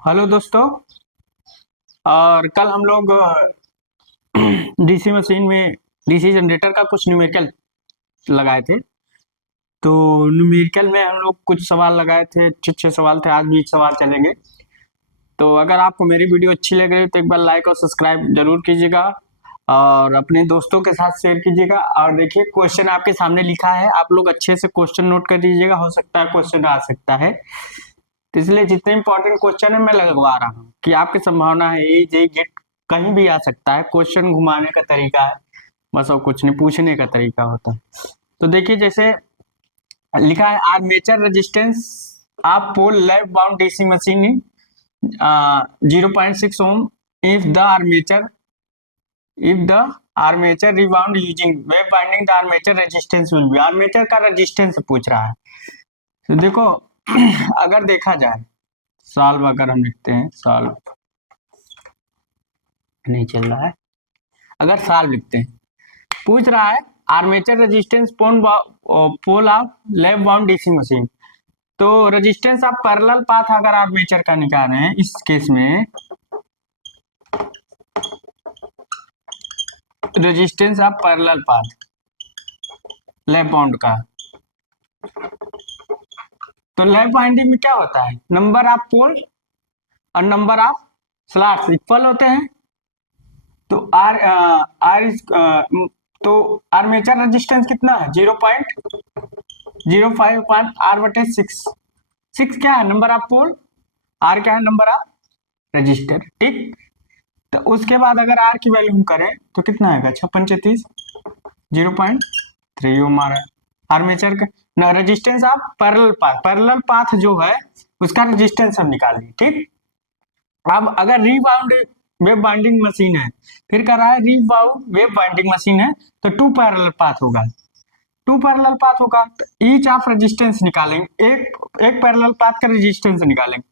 Hello दोस्तों। और कल हम लोग डीसी मशीन में डीसी जनरेटर का कुछ न्यूमेरिकल लगाए थे। तो न्यूमेरिकल में हम लोग कुछ सवाल लगाए थे, अच्छे अच्छे सवाल थे। आज भी सवाल चलेंगे। तो अगर आपको मेरी वीडियो अच्छी लग रही है तो एक बार लाइक और सब्सक्राइब जरूर कीजिएगा और अपने दोस्तों के साथ शेयर कीजिएगा। और देखिए, क्वेश्चन आपके सामने लिखा है, आप लोग अच्छे से क्वेश्चन नोट कर दीजिएगा। हो सकता है क्वेश्चन आ सकता है, तो इसलिए जितने इंपॉर्टेंट क्वेश्चन है मैं लगवा रहा हूँ कि आपकी संभावना है ये जे गेट कहीं भी आ सकता है। क्वेश्चन घुमाने का तरीका है, बस और कुछ नहीं, पूछने का तरीका होता है। तो देखिए, जैसे लिखा है armature resistance of pole lap wound DC machine 0.6 ohm if the armature rewound using wave winding the armature resistance will be. Armature का रेजिस्टेंस पूछ रहा है। तो देखो अगर देखा जाए, सॉल्व अगर हम लिखते हैं, सॉल्व नहीं चल रहा है, अगर सॉल्व लिखते हैं, पूछ रहा है armature resistance pole of lap wound DC machine. तो रेजिस्टेंस ऑफ पैरेलल पाथ अगर आर्मेचर का निकाल रहे हैं, इस केस में resistance of parallel path lap wound का, तो लैप बाइंडिंग में क्या होता है, नंबर ऑफ पोल और नंबर ऑफ स्लॉट्स इक्वल होते हैं। तो तो आर्मेचर रेजिस्टेंस कितना है, 0.05 R/6। 6 क्या है, नंबर ऑफ पोल, आर क्या है, नंबर ऑफ रजिस्टर। ठीक, तो उसके बाद अगर आर की वैल्यू हम करें तो कितना आएगा, 56 0.3 ओम आ रहा है। आर्मेचर का रेजिस्टेंस ऑफ पैरेलल पाथ जो है उसका रेजिस्टेंस हम निकालेंगे। ठीक, अब अगर रीबाउंड वेव बाइंडिंग मशीन है, फिर कर रहा है रीबाउंड वेव बाइंडिंग मशीन है, तो 2 पैरेलल पाथ होगा। 2 पैरेलल पाथ होगा तो ईच ऑफ रेजिस्टेंस निकालेंगे, एक पैरेलल पाथ का रेजिस्टेंस निकालेंगे।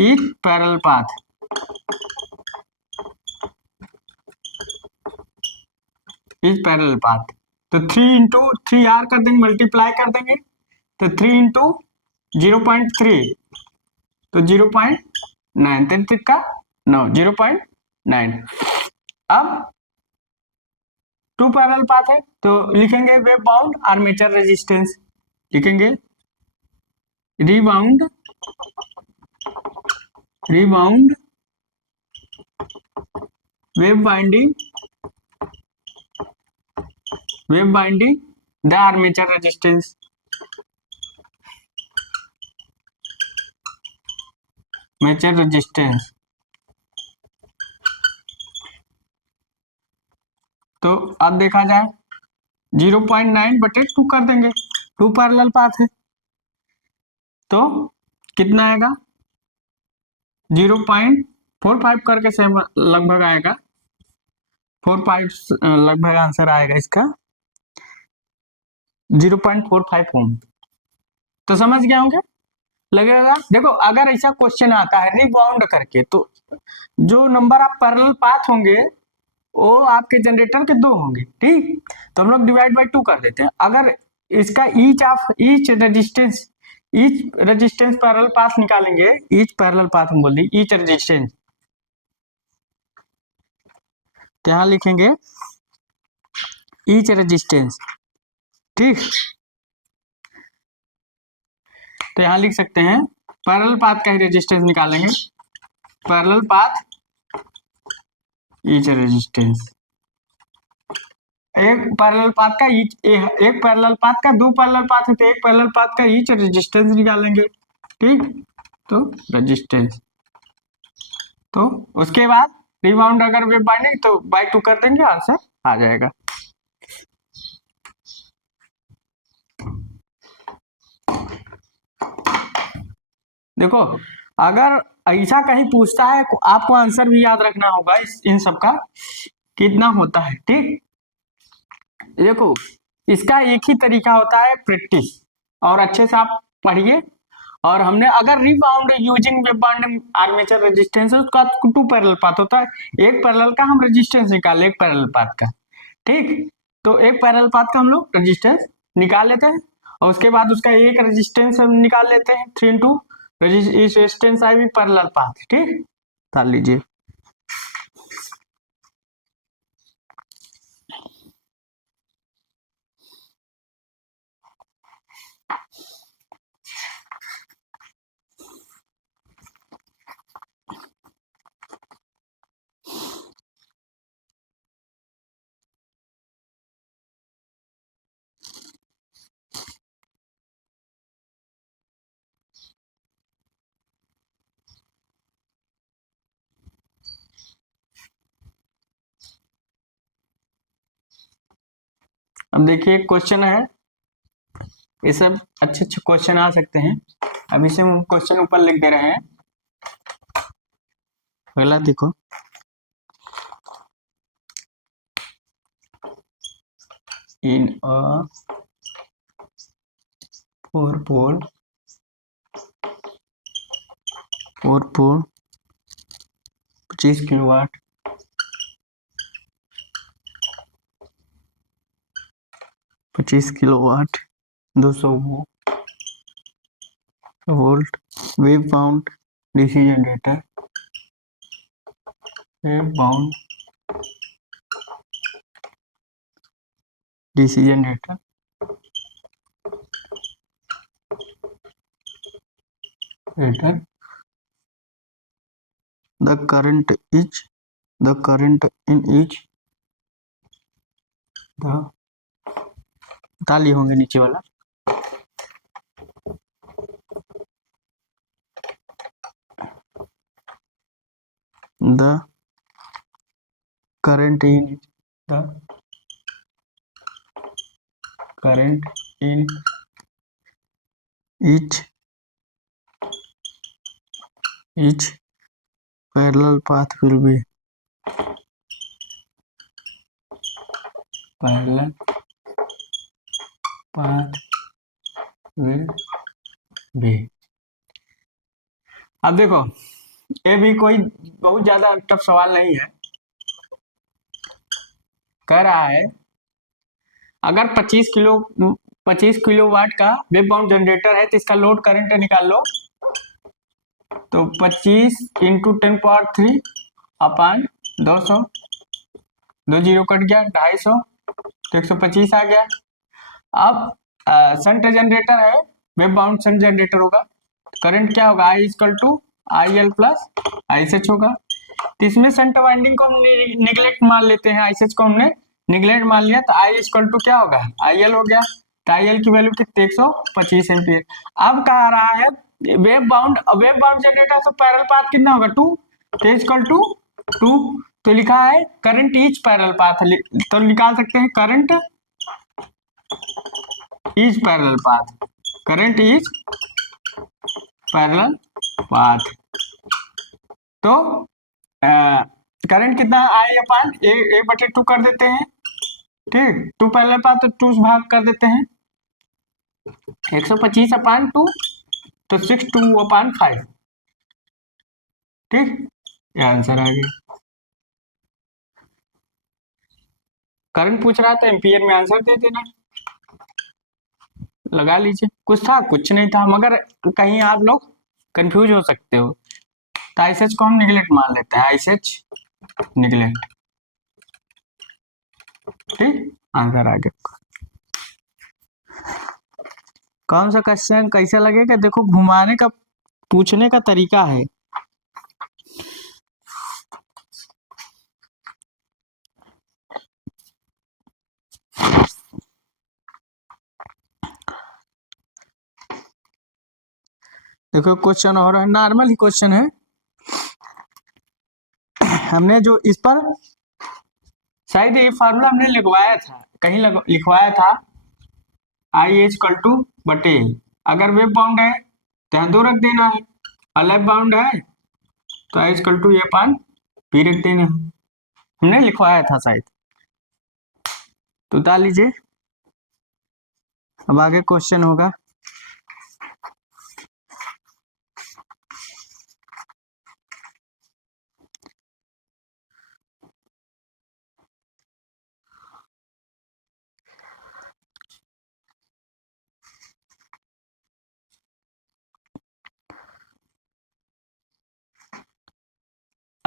ईच पैरेलल पाथ तो 3 इंटू 3R कर देंगे, मल्टीप्लाई कर देंगे, तो 3 इंटू 0.3 तो 0.9, 33 का 9, 0.9। अब 2 पैरेलल पाथ है तो लिखेंगे वेव बाउंड आर्मेचर रेजिस्टेंस, लिखेंगे rebound wave winding the armature resistance. Armature resistance, तो अब देखा जाए 0.9/2 कर देंगे, 2 पैरेलल पाथ है तो कितना आएगा, 0.45 करके सेम लगभग आएगा, 45 लगभग आंसर आएगा इसका 0.45 ओम। तो समझ गया होंगे, लगेगा। देखो अगर ऐसा क्वेश्चन आता है रिबाउंड करके, तो जो नंबर ऑफ पैरेलल पाथ होंगे वो आपके जनरेटर के 2 होंगे। ठीक, तो हम लोग डिवाइड बाय 2 कर देते हैं। अगर इसका ईच रेजिस्टेंस पैरेलल पाथ निकालेंगे, ईच पैरेलल पाथ हम बोल दी, ईच रेजिस्टेंस, तो यहां लिखेंगे ईच रेजिस्टेंस। ठीक, तो यहां लिख सकते हैं पैरेलल पाथ का ही रेजिस्टेंस निकालेंगे, पैरेलल पाथ ईच रेजिस्टेंस। एक पैरेलल पाथ का एक पैरेलल पाथ का 2 पैरेलल पाथ है तो एक पैरेलल पाथ का ईच रेजिस्टेंस निकालेंगे। ठीक, तो रेजिस्टेंस, तो उसके बाद रिबाउंड अगर वेव बाइंडिंग तो बाय 2 कर देंगे, आंसर आ जाएगा। देखो अगर ऐसा कहीं पूछता है आपको आंसर भी याद रखना होगा इन सब का कितना होता है। ठीक, देखो इसका एक ही तरीका होता है, प्रैक्टिस, और अच्छे से आप पढ़िए। और हमने अगर rebound using wave binding armature resistance है उसका 2 पैरेलल पाथ होता है, एक पैरेलल का हम रेजिस्टेंस निकाले, एक पैरेलल पाथ का। ठीक, तो एक पैरेलल पाथ का हम लोग रेजिस्टेंस निकाल लेते हैं और उसके बाद उसका एक रेजिस्टेंस हम निकाल लेते हैं 3 इंटू रेजिस्टेंस आई भी पैरेलल पाथ। ठीक, निकाल लीजिए। अब देखिए क्वेश्चन है, ये सब अच्छे अच्छे क्वेश्चन आ सकते हैं। अभी से हम क्वेश्चन ऊपर लिख दे रहे हैं। अगला देखो, इन अ 4 पोल 25 kilowatt 25 kilowatt 200 volt wave bound DC generator, wave bound DC generator the current in each the ताली होंगे नीचे वाला, the current in each parallel path will be अब देखो, ये भी कोई बहुत ज्यादा टफ सवाल नहीं है। कह रहा है अगर 25 किलोवाट का वेव बाउंड जनरेटर है तो इसका लोड करंट निकाल लो। तो 25 इंटू 10⁻³ अपान 200, 2 जीरो कट गया, 250 तो 125 आ गया। अब शंट जनरेटर है, वेव बाउंड शंट जनरेटर होगा, करंट क्या होगा, I equal to IL plus ISH होगा। तो इसमें शंट वाइंडिंग को हम निगलेक्ट मान लेते हैं, ISH को हमने निगलेक्ट मान लिया, तो I इक्वल टू क्या होगा, IL हो गया। तो IL की वैल्यू कितनी, 125 एम्पियर। अब कह रहा है वेव बाउंड जनरेटर से पैरेलल पाथ कितना होगा, 2, तो इक्वल टू 2। तो लिखा है करंट ईच पैरेलल पाथ, तो निकाल सकते हैं करंट ईच पैरेलल पाथ। तो करंट कितना, I अपान एक बटे 2 कर देते हैं। ठीक, 2 पैरेलल पाथ तो 2 भाग कर देते हैं, 125 अपान 2 तो 62/5। ठीक, ये आंसर आ गया। करंट पूछ रहा था, एम्पियर में आंसर दे देना, लगा लीजिए। कुछ था, कुछ नहीं था, मगर कहीं आप लोग कंफ्यूज हो सकते हो। तो ISH को हम निगलेक्ट मान लेते हैं, ISH निगलेक्ट। ठीक, आंसर आ गया। कौन सा क्वेश्चन कैसा लगेगा, देखो घुमाने का पूछने का तरीका है। देखो क्वेश्चन और है, नॉर्मल ही क्वेश्चन है। हमने जो इस पर शायद ये फार्मूला हमने लिखवाया था, कहीं लिखवाया था, I इक्वल टू बटे, अगर वेव बाउंड है तो यहाँ 2 रख देना है, और लैप बाउंड है तो I equal to A upon P रख देना है। हमने लिखवाया था शायद, तो उतार लीजिए। अब आगे क्वेश्चन होगा।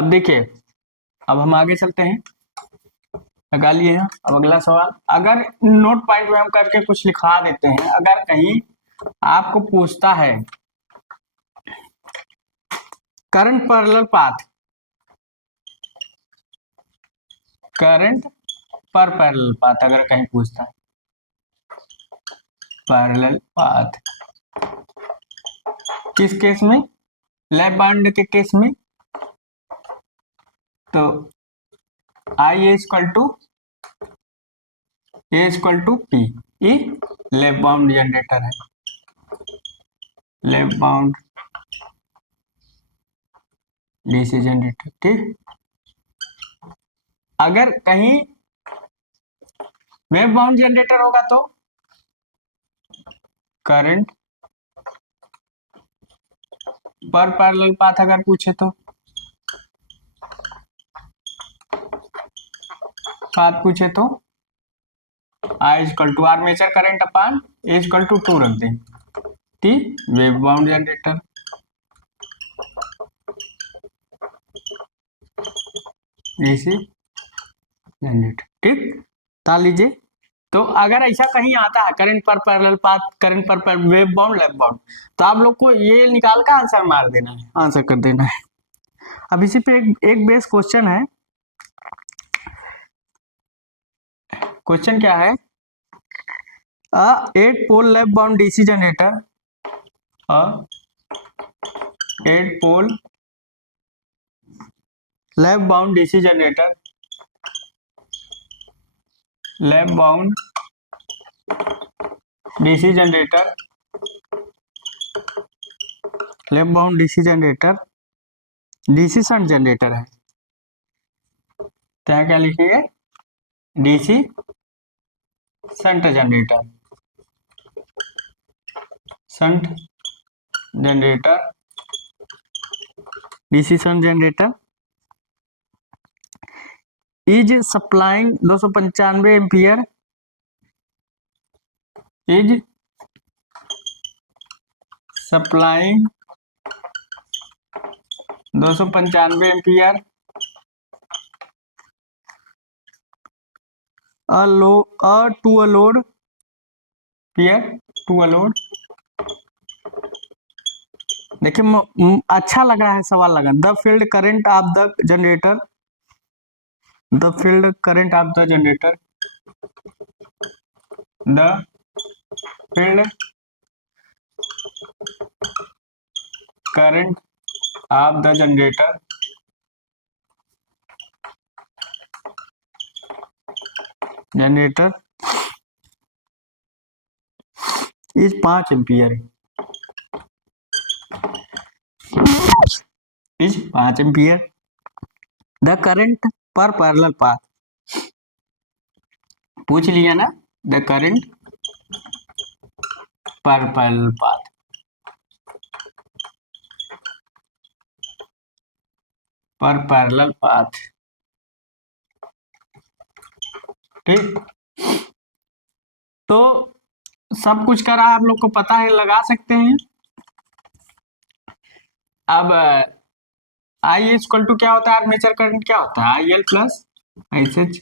अब देखिए, अब हम आगे चलते हैं, लगा लिए हैं। अब अगला सवाल, अगर नोट पॉइंट में हम करके कुछ लिखवा देते हैं, अगर कहीं आपको पूछता है करंट पैरेलल पाथ, करंट पर पैरेलल पाथ अगर कहीं पूछता है, पैरेलल पाथ किस केस में, लैप बाउंड के केस में, तो आई ए इक्वल टू पी, ये लैप बाउंड जनरेटर है, लैप बाउंड डीसी जनरेटर। ठीक, अगर कहीं वेव बाउंड जनरेटर होगा तो करंट पर पैरेलल पाथ अगर पूछे तो, पाथ पूछे तो I equal to armature current upon A equal to 2 रख दें, T wave wound generator, DC generator. ठीक, ताल लीजिए। तो अगर ऐसा कहीं आता है करंट पर पैरेलल पाथ, करंट पर वेव बाउंड, लैप बाउंड, तो आप लोग को ये निकाल का आंसर मार देना है, आंसर कर देना है। अब इसी पे एक बेस क्वेश्चन है। क्वेश्चन क्या है, 8 pole lap wound DC generator, 8 pole lap wound DC generator, lap wound DC generator, lap wound DC generator, DC shunt generator है। क्या क्या लिखिए, DC shunt generator, shunt generator, DC shunt generator is supplying 295 ampere, is supplying 295 ampere to a load, ampere to a load. देखिए अच्छा लग रहा है सवाल लगा, the field current of the generator, the field current of the generator, the field current of the generator generator is 5 ampere, is 5 ampere, the current पर parallel path, पूछ लिया ना, द करंट पर पैरेलल पाथ, पर parallel path. ठीक, तो सब कुछ करा आप लोग को पता है, लगा सकते हैं। अब आई इक्वल टू क्या होता है, आर्मेचर करंट क्या होता है, I L plus H H,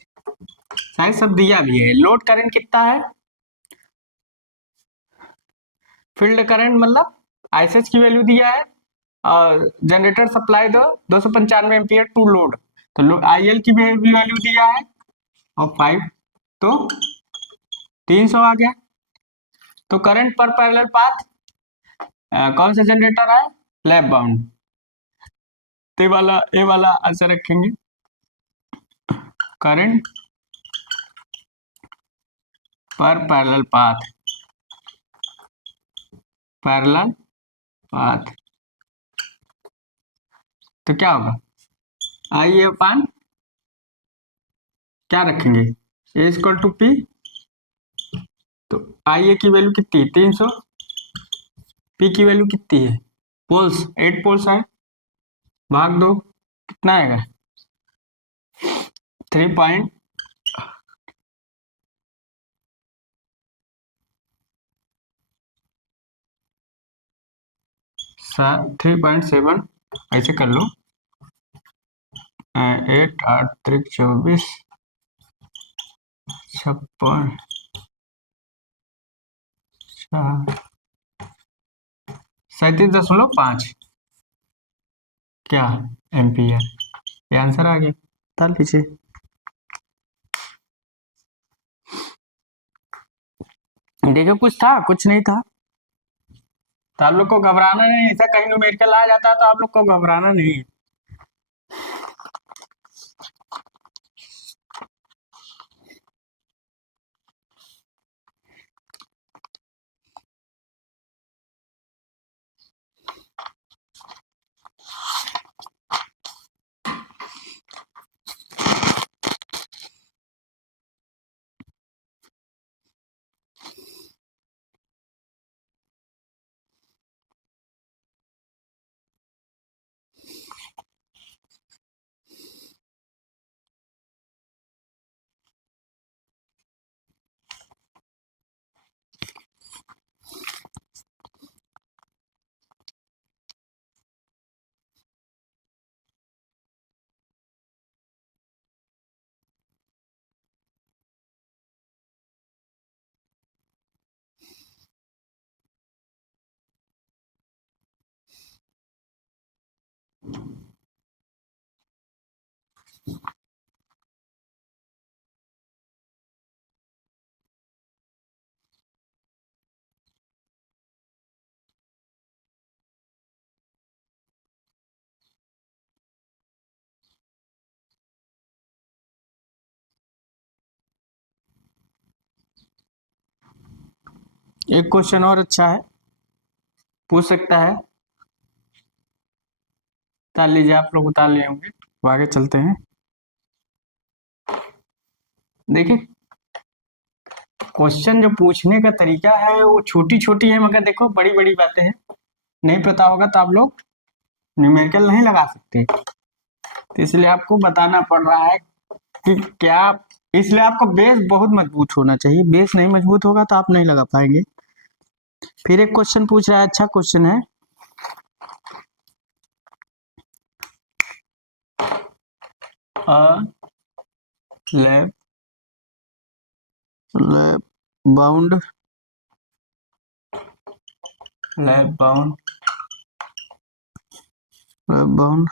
शायद सब दिया भी है। लोड करंट कितना है, फील्ड करंट मतलब आईएसएच की वैल्यू दिया है, और जनरेटर सप्लाई दो 295 एम्पियर टू लोड, तो आईएल की वैल्यू दिया है और 5, तो 300 आ गया। तो करंट पर पैरेलल पाथ कौन सा जनरेटर है, लैप बाउंड, तो ये वाला आंसर रखेंगे, करंट पर पैरेलल पाथ, पैरेलल पाथ, तो क्या होगा, आई अपान क्या रखेंगे, ए इक्वल टू पी, तो आई ए की वैल्यू कितनी है 300, पी की वैल्यू कितनी है, पोल्स 8 पोल्स है, भाग दो कितना आएगा 3.7, 3.7 ऐसे कर लो, 8 8 त्रिक 24 56 37.5 क्या एम्पियर, ये आंसर आ गया। डाल लीजिए। देखो कुछ था कुछ नहीं था, तो आप लोग को घबराना नहीं, ऐसा कहीं न्यूमेरिकल आ जाता है तो आप लोग को घबराना नहीं है। एक क्वेश्चन और अच्छा है, पूछ सकता है, उतार लीजिए। आप लोग उतार लिए होंगे, तो आगे चलते हैं। देखिए क्वेश्चन जो पूछने का तरीका है वो छोटी छोटी है, मगर देखो बड़ी बड़ी बातें हैं। नहीं पता होगा तो आप लोग न्यूमेरिकल नहीं लगा सकते, तो इसलिए आपको बताना पड़ रहा है कि क्या, इसलिए आपका बेस बहुत मजबूत होना चाहिए। बेस नहीं मजबूत होगा तो आप नहीं लगा पाएंगे। फिर एक क्वेश्चन पूछ रहा है, अच्छा क्वेश्चन है। Lap lap wound lap wound lap wound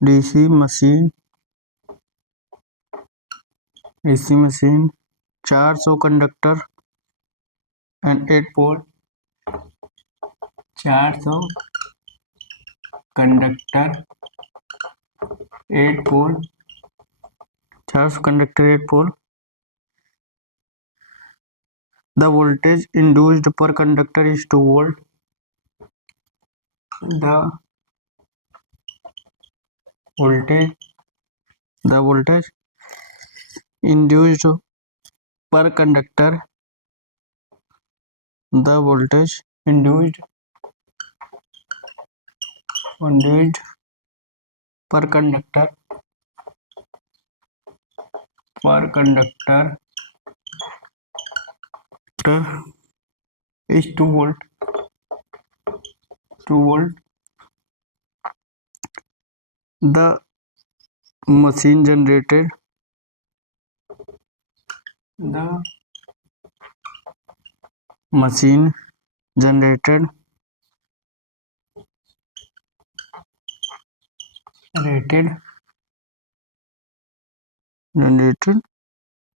DC machine 400 conductor and 8 pole. 400 conductor 8 pole, 400 conductor 8 pole. The voltage induced per conductor is 2 volt. The voltage induced per conductor induced per conductor is 2 volt. The machine generated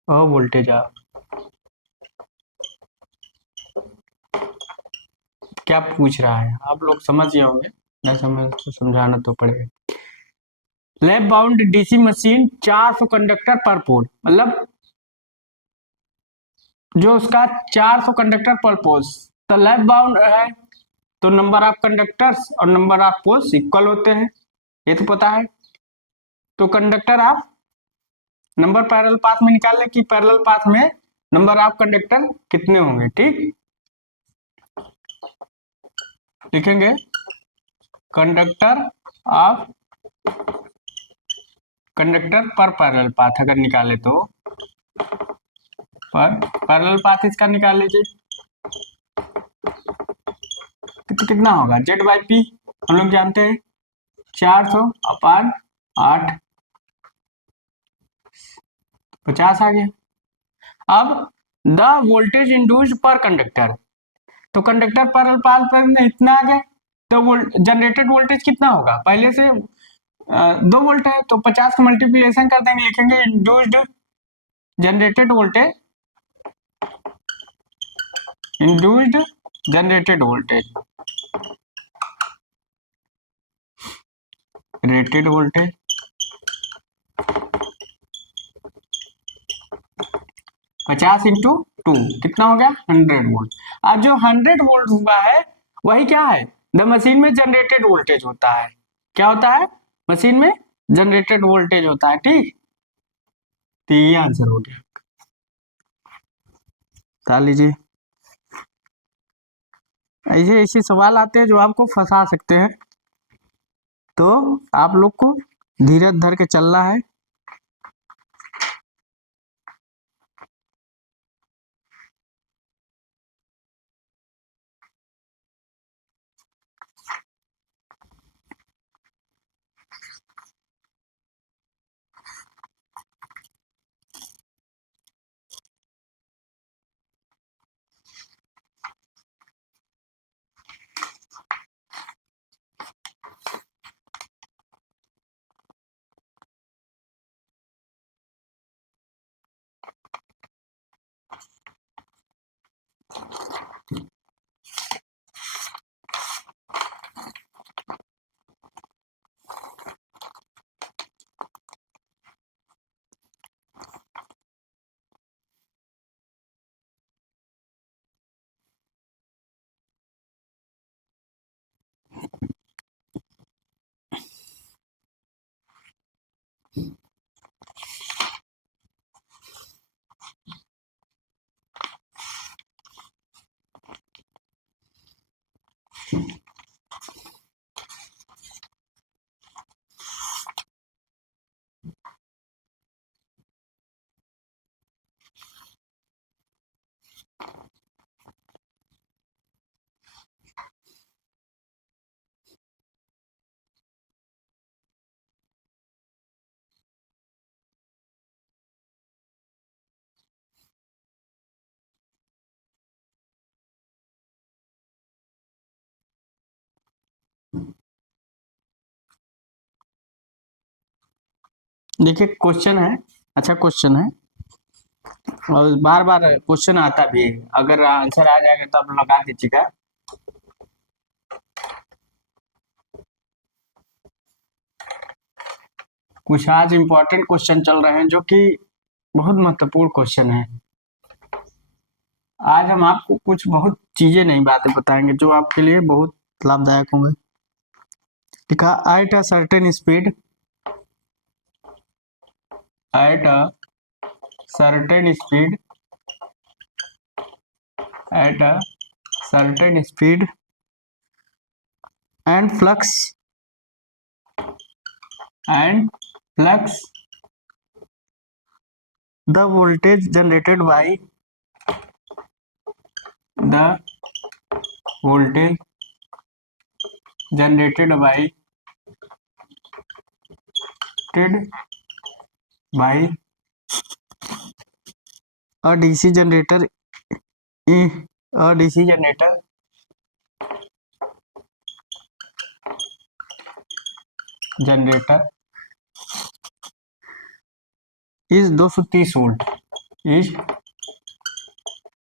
a voltage of, क्या पूछ रहा है आप लोग समझ गए होंगे, मैं समझ तो समझाना तो पड़ेगा। Lab wound DC machine 400 conductor पर पोल, मतलब जो उसका 400 कंडक्टर पर पोल्स, तो लैब बाउंड है तो नंबर ऑफ कंडक्टर्स और नंबर ऑफ पोल्स इक्वल होते हैं, ये तो पता है। तो conductor of number parallel path में निकाल ले कि पैरेलल पाथ में नंबर ऑफ कंडक्टर कितने होंगे। ठीक, लिखेंगे कंडक्टर पर पैरेलल पाथ अगर निकाले तो पर पैरेलल पाथ इसका निकाल लीजिए, कितना होगा जेड बाई पी, हम लोग जानते हैं 400 अपान 8, 50 आ गया। अब द वोल्टेज इंड्यूस्ड पर कंडक्टर, तो कंडक्टर पर पास पर इतना आ गया, तो जनरेटेड वोल्टेज कितना होगा, पहले से 2 वोल्ट है तो 50 का मल्टीप्लिकेशन कर देंगे, लिखेंगे induced generated voltage, induced generated voltage, rated voltage 50 into 2 कितना हो गया 100 वोल्ट। अब जो 100 वोल्ट हुआ है वही क्या है, द मशीन में जनरेटेड वोल्टेज होता है। क्या होता है, मशीन में जनरेटेड वोल्टेज होता है। ठीक, तो ये आंसर हो गया। बता लीजिए, ऐसे ऐसे सवाल आते हैं जो आपको फंसा सकते हैं, तो आप लोग को धीरज धर के चलना है। देखिए क्वेश्चन है, अच्छा क्वेश्चन है, और बार बार क्वेश्चन आता भी है, अगर आंसर आ जाएगा तो आप लगा दीजिएगा। कुछ आज इम्पोर्टेंट क्वेश्चन चल रहे हैं जो कि बहुत महत्वपूर्ण क्वेश्चन है। आज हम आपको कुछ बहुत चीजें नहीं बातें बताएंगे जो आपके लिए बहुत लाभदायक होंगे। लिखा at a certain speed, at a certain speed, at a certain speed and flux the voltage generated by the voltage generated by a DC generator, a DC generator is 230 volt, is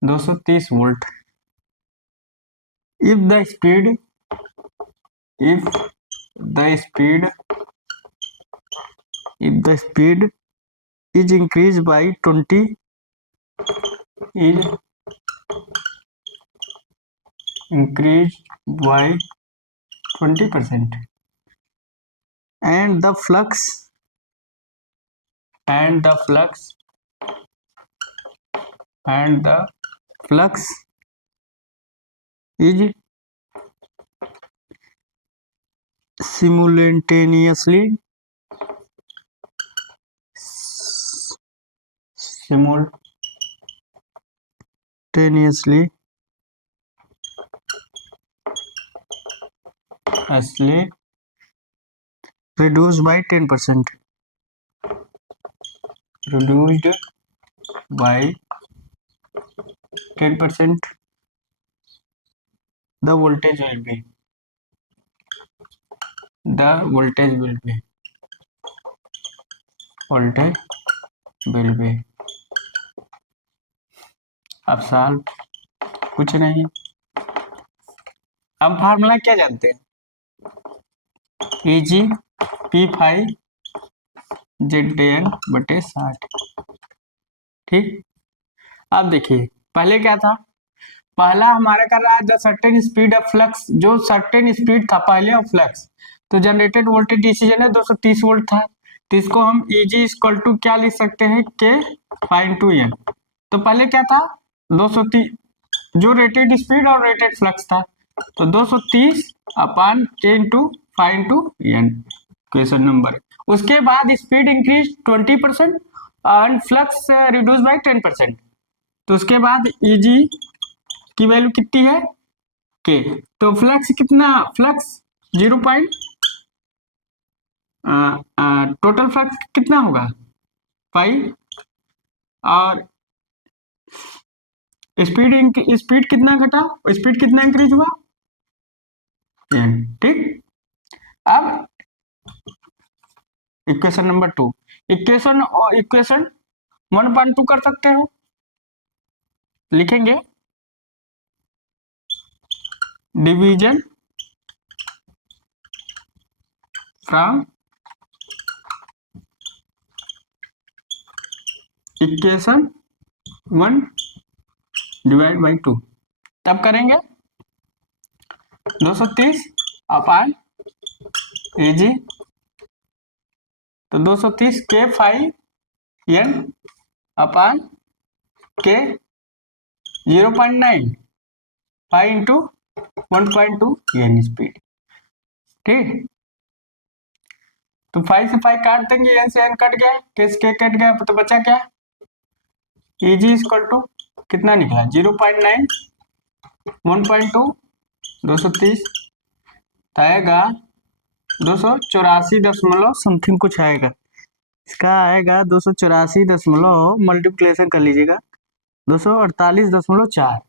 230 volt if the speed is increased by 20, is increased by 20%, and the flux is simultaneously reduced by 10%, reduced by 10%, the voltage will be, the voltage will be, voltage will be। अब solve कुछ नहीं, हम formula क्या जानते हैं, Eg P5 ZN बटे 60। ठीक, अब देखिए पहले क्या था, पहला हमारा कर रहा है the certain speed of flux, जो सर्टेन स्पीड था पहले ऑफ फ्लक्स, तो जनरेटेड वोल्टेज डिसीजन है 230 वोल्ट था, तो इसको हम Eg इक्वल टू क्या लिख सकते हैं, K फाइन टू N। तो पहले क्या था 230, जो रेटेड स्पीड और रेटेड फ्लक्स था, तो 230 upon K into phi to N, question number. उसके बाद speed increase 20% and flux reduce by 10%, तो उसके बाद Eg की वैल्यू कितनी है, के, तो फ्लक्स कितना, फ्लक्स 0 पॉइंट, टोटल फ्लक्स कितना होगा 5, और स्पीड कितना घटा, स्पीड कितना इंक्रीज हुआ 10। ठीक, अब इक्वेशन नंबर 2, इक्वेशन 1.2 कर सकते हो, लिखेंगे division from equation 1 divide by 2, तब करेंगे 230 अपान Eg, तो 230 K 5 N अपान K 0.9 5 इंटू 1.2 N स्पीड। ठीक, तो 5 से 5 काट देंगे, N से N कट गया, K से K कट गया, तो बचा क्या, Eg इक्वल टू कितना निकला 0.9 1.2 230, आएगा 284 दशमलव समथिंग कुछ आएगा, इसका आएगा 284 दशमलव, मल्टीप्लिकेशन कर लीजिएगा 248.4,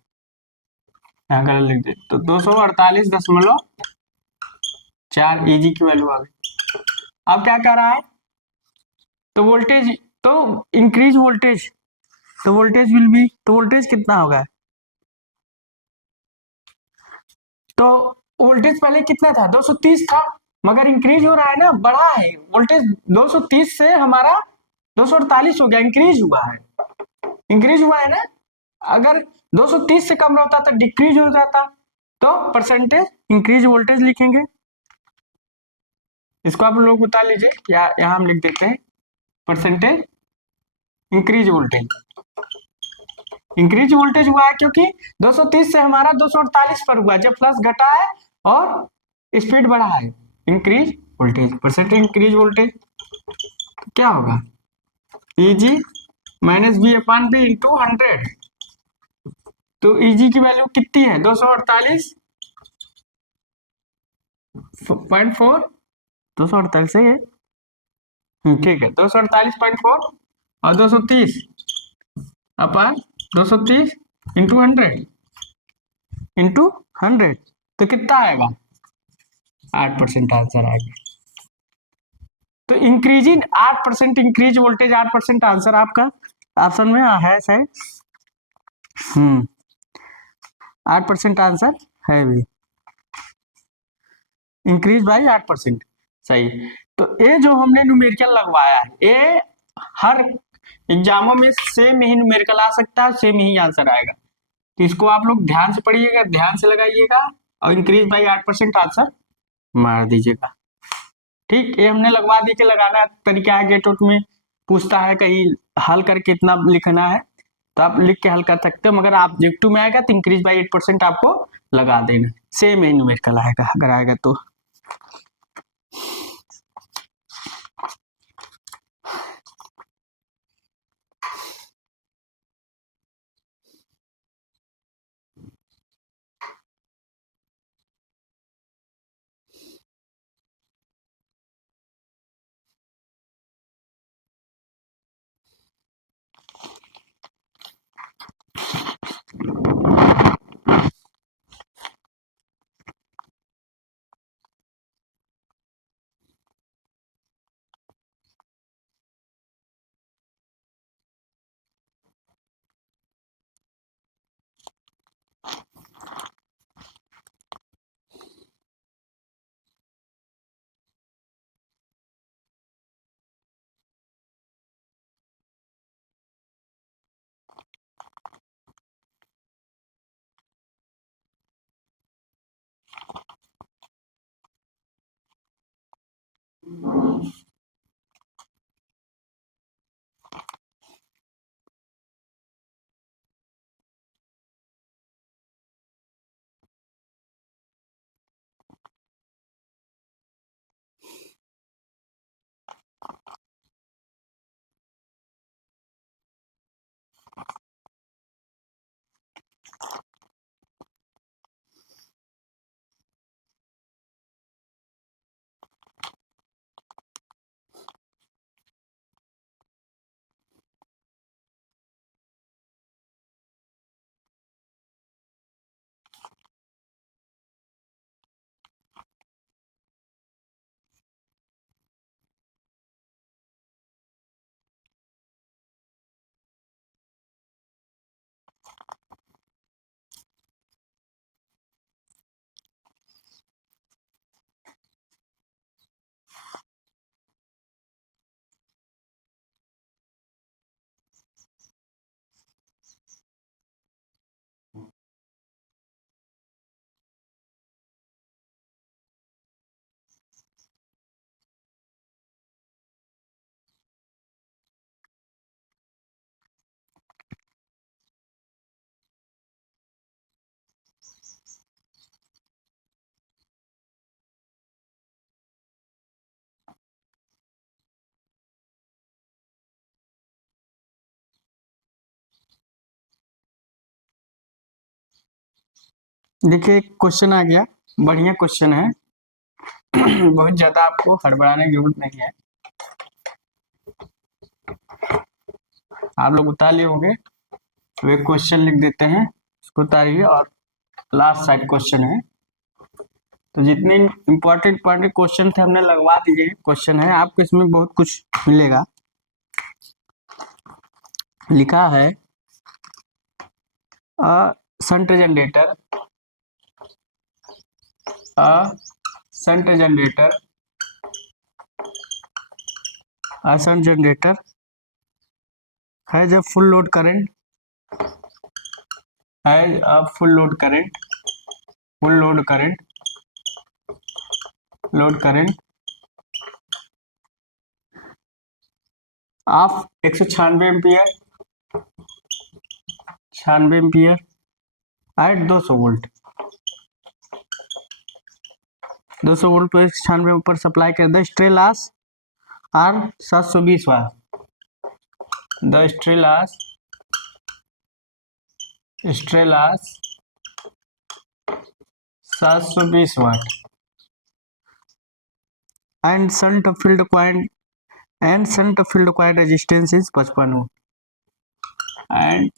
यहाँ गलत लिख दे, तो 248.4 Eg की वैल्यू आ गई। अब क्या कर रहा है, तो वोल्टेज, तो इंक्रीज वोल्टेज, तो वोल्टेज विल बी, तो वोल्टेज कितना होगा, तो वोल्टेज पहले कितना था 230 था, मगर इंक्रीज हो रहा है ना, बढ़ा है वोल्टेज, 230 से हमारा 248 हो गया, इंक्रीज हुआ है, इंक्रीज हुआ है ना। अगर 230 से कम रहता तो डिक्रीज हो जाता, तो परसेंटेज इंक्रीज वोल्टेज लिखेंगे, इसको आप लोग उतार लीजिए, या यहाँ हम लिख देते हैं percentage increase voltage. Increase voltage हुआ है क्योंकि 230 से हमारा 248 पर हुआ, जब प्लस घटा है और स्पीड बढ़ा है, increase voltage, percentage increase voltage, तो क्या होगा Eg माइनस बी अपान बी इंटू 100, तो Eg की वैल्यू कितनी है 248.4, 248 सही है, ठीक है 248.4 और 230 अपान 230 इंटू 100, तो कितना आएगा 8% आंसर आएगा। तो इंक्रीजिंग 8%, इंक्रीज वोल्टेज 8% आंसर आपका ऑप्शन में है शायद, 8% आंसर है भी, इंक्रीज बाई 8%, सही। तो ये जो हमने न्यूमेरिकल लगवाया है, ये हर एग्जामों में सेम ही न्यूमेरिकल आ सकता है, सेम ही आंसर आएगा, तो इसको आप लोग ध्यान से पढ़िएगा, ध्यान से लगाइएगा, और इंक्रीज बाई 8% आंसर मार दीजिएगा। ठीक, ये हमने लगवा दी कि लगाना तरीका है, गेट आउट में पूछता है कहीं हल करके इतना लिखना है, तो आप लिख के हल कर सकते हो, मगर आप ऑब्जेक्टिव में आएगा तो इंक्रीज बाई 8% आपको लगा देना, सेम ही न्यूमेरिकल आएगा अगर आएगा तो। देखिए क्वेश्चन आ गया, बढ़िया क्वेश्चन है। बहुत ज्यादा आपको हड़बड़ाने की जरूरत नहीं है, आप लोग उतार लिए होंगे। तो एक क्वेश्चन लिख देते हैं, इसको उतारिए और लास्ट साइड क्वेश्चन है। तो जितने इम्पोर्टेंट क्वेश्चन थे हमने लगवा दिए। क्वेश्चन है आपको, इसमें बहुत कुछ मिलेगा। लिखा है shunt generator, shunt generator, shunt generator has a full load current, has a full load current, full load current, load current of 196 ampere, 96 ampere at 200 volt. 200 volt पर 96 ऊपर सप्लाई कर the stray losses are 720 watt. The stray losses 720 watt and shunt field coil resistance is 55 ohm and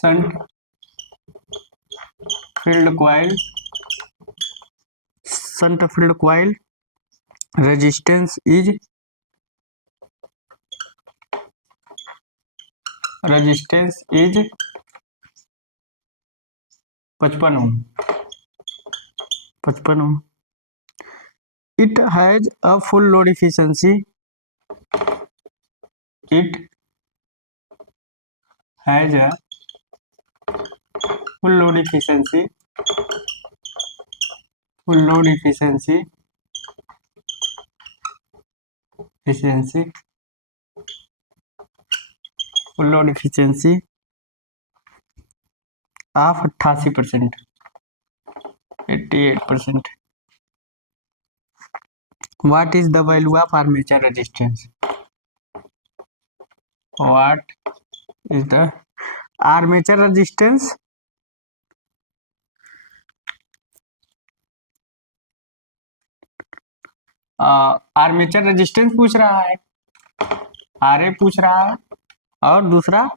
shunt field coil resistance is 55 ohm, 55 ohm. It has a full load efficiency. It has a full load efficiency. Full load efficiency. Full load efficiency of 88%, 88%. What is the value of armature resistance? What is the armature resistance? Armature resistance पूछ रहा है, RA पूछ रहा है, और दूसरा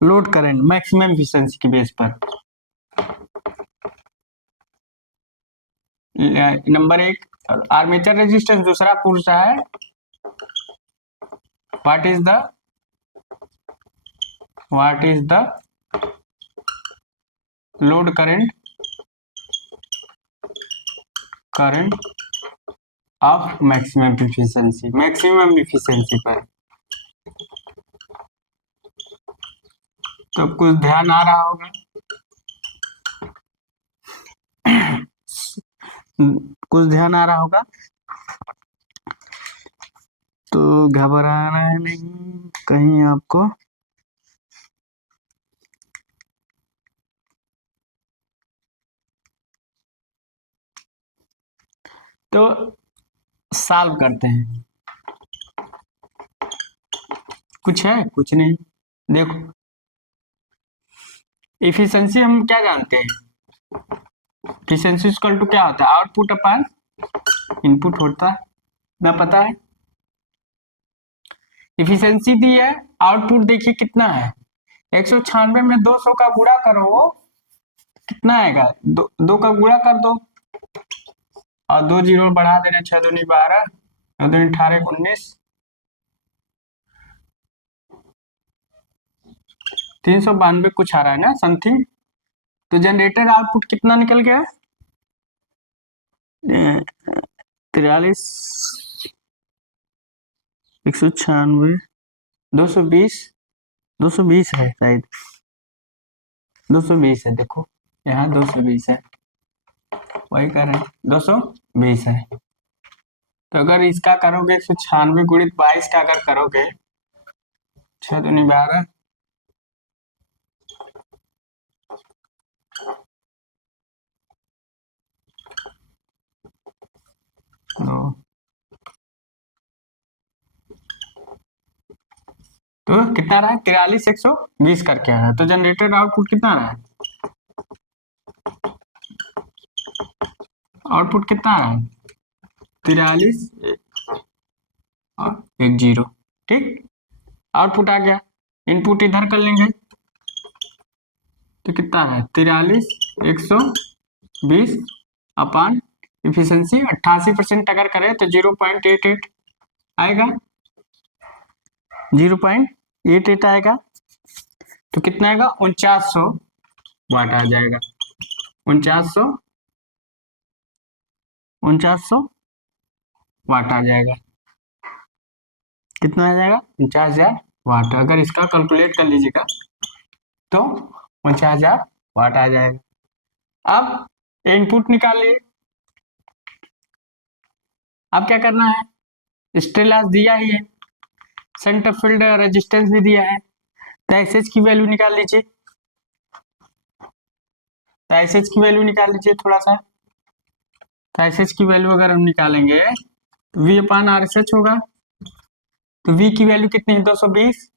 load current maximum efficiency की base पर। नंबर एक आर्मेचर रेजिस्टेंस, दूसरा पूछ रहा है what is the load current of maximum efficiency पर। तो कुछ ध्यान आ रहा होगा। कुछ ध्यान आ रहा होगा, तो घबराना है नहीं कहीं आपको। तो सॉल्व करते हैं। कुछ है, कुछ नहीं। देखो, इफिशिएंसी हम क्या जानते हैं, इफिशिएंसी इक्वल टू क्या होता है, आउटपुट अपन इनपुट होता है ना, पता है। इफिशिएंसी दी है, आउटपुट देखिए कितना है, 196 में 200 का गुणा करो, कितना आएगा, दो का गुणा कर दो और 2 जीरो बढ़ा देना, 6 दूनी 12, 9 दूनी 18, 19, 392 कुछ आ रहा है ना समथिंग। तो जनरेटेड आउटपुट कितना निकल गया, 43, 196, 220, 220 है शायद, 220 है, देखो यहाँ 220 है, वही कर रहे हैं, 220 है। तो अगर इसका करोगे 196 गुणित 22 का अगर करोगे, 6 दूनी 12, तो कितना रहा है, 43, 120 करके आ रहा है। तो जनरेटेड आउटपुट कितना रहा है, आउटपुट कितना रहा है, 43 और 1 जीरो, ठीक, आउटपुट आ गया। इनपुट इधर कर लेंगे, तो कितना है, 43, 120 अपान इफिशियंसी 88% अगर करें तो 0.88 आएगा, 0.88 आएगा। तो कितना आएगा, 4900 वाट आ जाएगा, 4900 वाट आ जाएगा। कितना आ जाएगा, 49,000 वाट। अगर इसका कैलकुलेट कर लीजिएगा तो 49,000 वाट आ जाएगा। अब इनपुट निकालिए। अब क्या करना है, स्टेलास दिया ही है, सेंटर फील्ड रेजिस्टेंस भी दिया है, तो एसएच की वैल्यू निकाल लीजिए, तो एसएच की वैल्यू निकाल लीजिए थोड़ा सा। तो एसएच की वैल्यू अगर हम निकालेंगे तो V upon R S H होगा। तो वी की वैल्यू कितनी है, 220,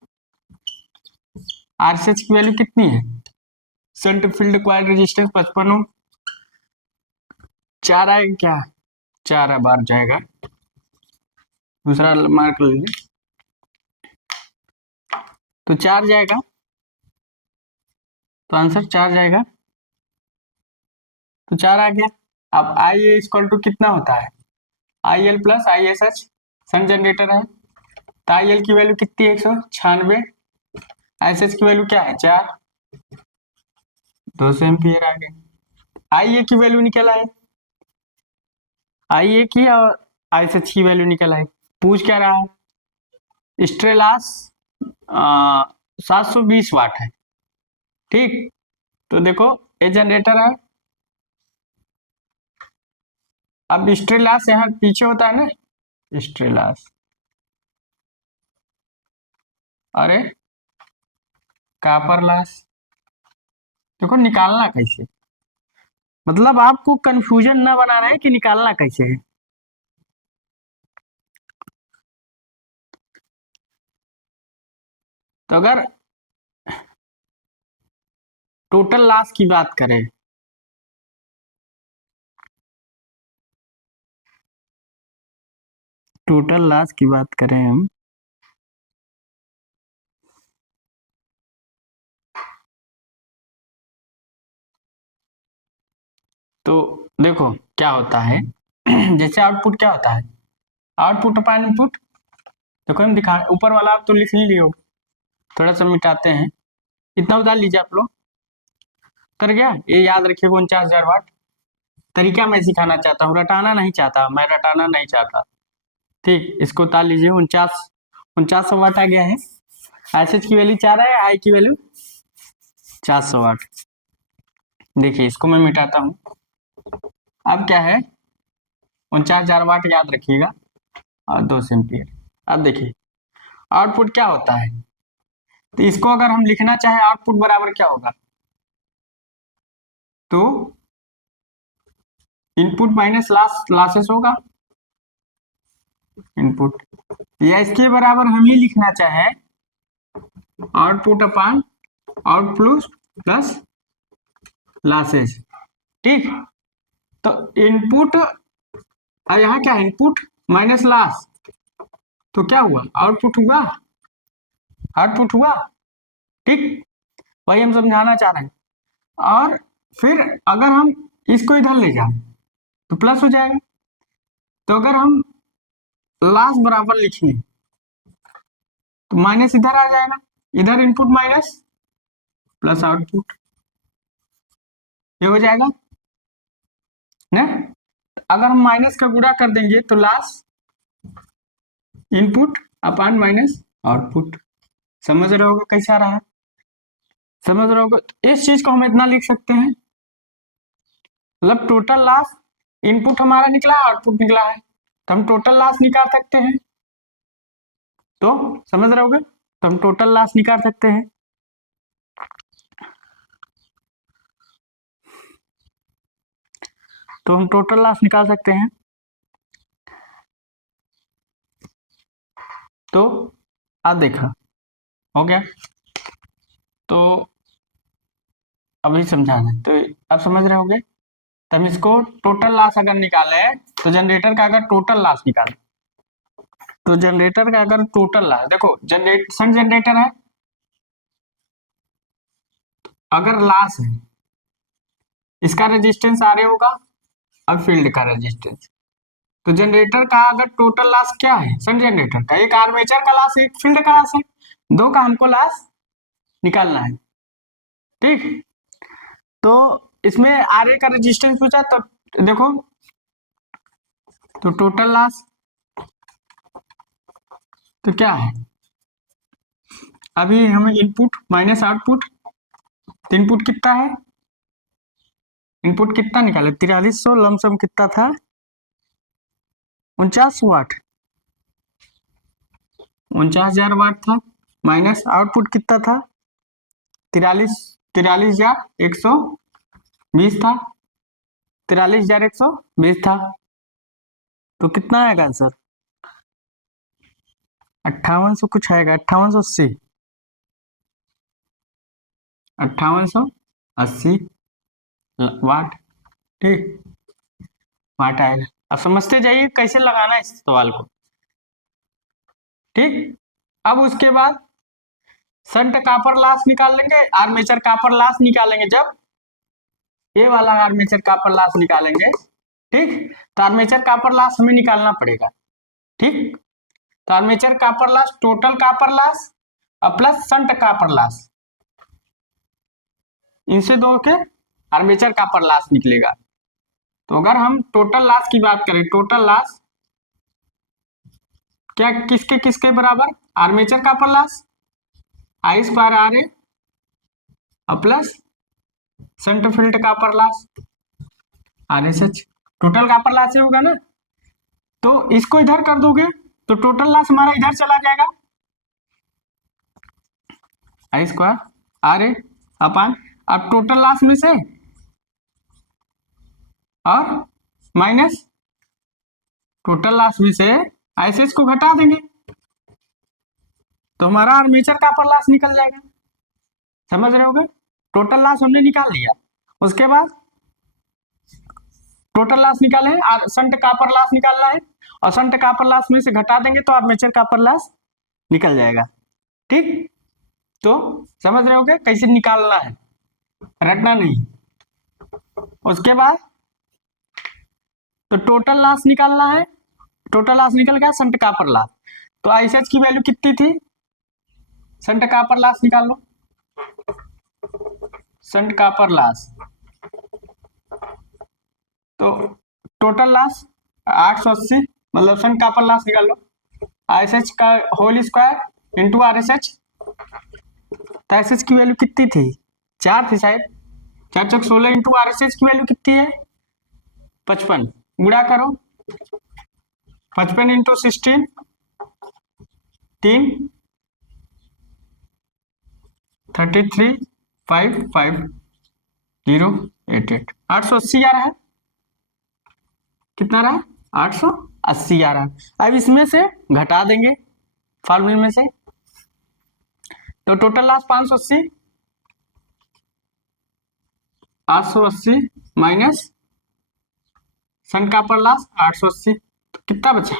आर एस एच की वैल्यू कितनी है, सेंटर फील्ड क्वाइल रेजिस्टेंस 55 ओम, 4 आएगा क्या, 4 बार जाएगा, दूसरा मार्क लीजिए, तो 4 जाएगा, तो आंसर 4 जाएगा, तो 4 आ गया। अब आई ए इक्वल टू कितना होता है, I L plus I S H, shunt generator है, तो आई एल की वैल्यू कितनी है, 196, एस एच की वैल्यू क्या है, 4, 200 एम्पियर आ गया। आई ए की वैल्यू निकल आए, आई ए की और आई एस एच की वैल्यू निकल आए। पूछ क्या रहा है, स्ट्रेलास 720 वाट है, ठीक। तो देखो ये जनरेटर है, अब स्ट्रेलास यहाँ पीछे होता है ना, स्ट्रेलास, अरे कापर लॉस, देखो निकालना कैसे, मतलब आपको कंफ्यूजन ना बना रहे कि निकालना कैसे है। तो अगर टोटल लॉस की बात करें, टोटल लॉस की बात करें हम, तो देखो क्या होता है जैसे आउटपुट क्या होता है, आउटपुट अपान इनपुट, देखो हम दिखा, ऊपर वाला आप तो लिख ही लियो, थोड़ा सा मिटाते हैं, इतना उतार लीजिए आप लोग, कर गया, ये याद रखिएगा 49,000 वाट। तरीका मैं सिखाना चाहता हूँ, रटाना नहीं चाहता, मैं रटाना नहीं चाहता, ठीक। इसको उतार लीजिए, 4900 वाट आ गया है। एसएच की वैल्यू 4 है, आई की वैल्यू 400 वाट। देखिए इसको मैं मिटाता हूँ। अब क्या है, 49,000 वाट याद रखिएगा और 2 एम्पियर। अब देखिए आउटपुट क्या होता है, तो इसको अगर हम लिखना चाहें आउटपुट बराबर क्या होगा, तो इनपुट माइनस लॉसेस होगा इनपुट, या इसके बराबर हम ही लिखना चाहे आउटपुट अपान आउटपुट प्लस लॉसेस। ठीक, तो इनपुट यहाँ क्या है, इनपुट माइनस लॉस, तो क्या हुआ आउटपुट हुआ, आउटपुट हुआ। ठीक, वही हम समझाना चाह रहे हैं। और फिर अगर हम इसको इधर ले जाए तो प्लस हो जाएगा, तो अगर हम लॉस बराबर लिखें तो माइनस इधर आ जाएगा, इधर इनपुट माइनस प्लस आउटपुट, ये हो जाएगा ना। अगर हम माइनस का गुणा कर देंगे तो loss input upon minus output. समझ रहे होगे कैसे आ रहा है, समझ रहे होगे। तो इस चीज को हम इतना लिख सकते हैं, मतलब टोटल लॉस इनपुट हमारा निकला आउटपुट निकला है, तो हम टोटल लॉस निकाल सकते हैं। तो समझ रहे होगे, तो हम टोटल लॉस निकाल सकते हैं। तो हम टोटल लॉस निकाल सकते हैं। तो अब देखा हो गया, तो अभी समझाना, तो अब समझ रहे होगे। तब इसको टोटल लॉस अगर निकाले तो जनरेटर का अगर टोटल लॉस निकाले, तो जनरेटर का अगर टोटल लॉस देखो, शंट जनरेटर है, अगर लॉस है इसका रेजिस्टेंस आर होगा और फील्ड का रेजिस्टेंस, तो जनरेटर का अगर टोटल लॉस क्या है शंट जनरेटर का, एक आर्मेचर का लॉस है एक फील्ड का लॉस है, दो का हमको लॉस निकालना है। ठीक, तो इसमें आर का रेजिस्टेंस पूछा, तो देखो तो टोटल लॉस तो क्या है, अभी हमें इनपुट माइनस आउटपुट, इनपुट कितना है, इनपुट कितना निकाले 4300, लमसम कितना था 49 वाट, 49,000 वाट था, माइनस आउटपुट कितना था 43,120 था, 43,120 था, तो कितना आएगा आंसर 5800 कुछ आएगा, 5880, 5880 वाट। ठीक, वाट आएगा। अब समझते जाइए कैसे लगाना है इस सवाल को। ठीक, अब उसके बाद शंट कॉपर लॉस निकाल लेंगे, आर्मेचर कॉपर लॉस निकालेंगे, जब ये वाला आर्मेचर कॉपर लॉस निकालेंगे। ठीक, तो आर्मेचर कॉपर लॉस हमें निकालना पड़ेगा। ठीक, तो armature copper loss total copper loss और प्लस शंट कॉपर लॉस, इनसे दो के आर्मेचर कॉपर लॉस निकलेगा। तो अगर हम टोटल लॉस की बात करें, टोटल लॉस क्या किसके किसके बराबर, armature copper loss I square R A और plus shunt field copper loss R S H, total copper loss ही होगा ना। तो इसको इधर कर दोगे तो टोटल लॉस हमारा इधर चला जाएगा, आई स्क्वायर आर ए अपान, अब टोटल लॉस में से और माइनस टोटल लॉस में से आईसीएच को घटा देंगे, तो हमारा आर्मेचर कॉपर लॉस निकल जाएगा। समझ रहे होगे, टोटल लॉस हमने निकाल लिया, उसके बाद टोटल लॉस निकाले शंट कॉपर लॉस निकालना है, और शंट कॉपर लॉस में से घटा देंगे तो आर्मेचर कॉपर लॉस निकल जाएगा। ठीक, तो समझ रहे होगे कैसे निकालना है, रटना नहीं। उसके बाद तो टोटल लॉस निकालना है, टोटल लॉस निकल गया शंट कॉपर लॉस, तो आईसीएच की वैल्यू कितनी थी, शंट कॉपर लॉस निकाल लो, शंट कॉपर लॉस, तो टोटल लॉस 880, मतलब शंट कॉपर लॉस निकाल लो, आईएसएच का होल स्क्वायर इंटू आरएसएच, तो आरएसएच की वैल्यू कितनी थी 4 थी शायद, 4 चौक 16 इंटू आरएसएच की वैल्यू कितनी है 55, गुणा करो 55 इंटू 16 3 33 5 5 0 8 8 880 आ रहा है। कितना रहा? 880 आ रहा है। अब इसमें से घटा देंगे फार्मूले में से, तो टोटल लॉस 580, 880 माइनस सन कॉपर लॉस 880, तो कितना बचा?